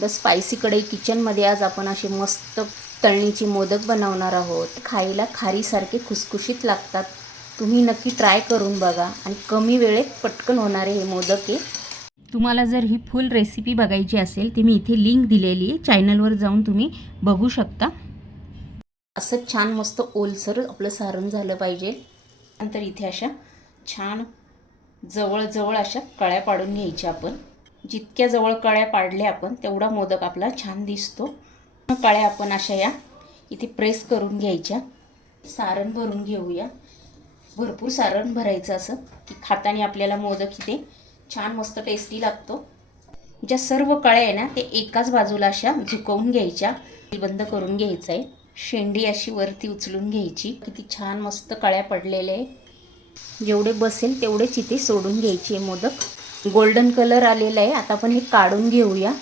The spicy कढई किचनमध्ये आज आपण असे मस्त तळणीचे मोदक बनवणार आहोत. खायला खारीसारखे खुसखुशीत लागतात. तुम्ही नक्की ट्राय करून बघा आणि कमी वेळेत पटकन होणारे हे मोदक आहे. तुम्हाला जर ही फुल रेसिपी बघायची असेल तर मी इथे लिंक दिलेली आहे, चॅनलवर जाऊन तुम्ही बघू शकता. असं छान मस्त ओलसर आपलं सारण झालं पाहिजे. नंतर इथे अशा छान जवळ अशा कळ्या पाडून घ्यायच्या. आपण जितक्या जवळ कळ्या पाडल्या आपण तेवढा मोदक आपला छान दिसतो. कळ्या आपण अशा या इथे प्रेस करून घ्यायच्या. सारण भरून घेऊया. भरपूर सारण भरायचं असं की खाताना आपल्याला मोदक इथे छान मस्त टेस्टी लागतो. ज्या सर्व कळ्या आहे ना ते एकाच बाजूला अशा झुकवून घ्यायच्या. बंद करून घ्यायचं आहे. शेंडी अशी वरती उचलून घ्यायची. किती छान मस्त कळ्या पडलेले आहे. जेवढे बसेल तेवढेच इथे सोडून घ्यायचे मोदक. गोल्डन कलर आलेला आहे. आता आपण हे काढून घेऊया.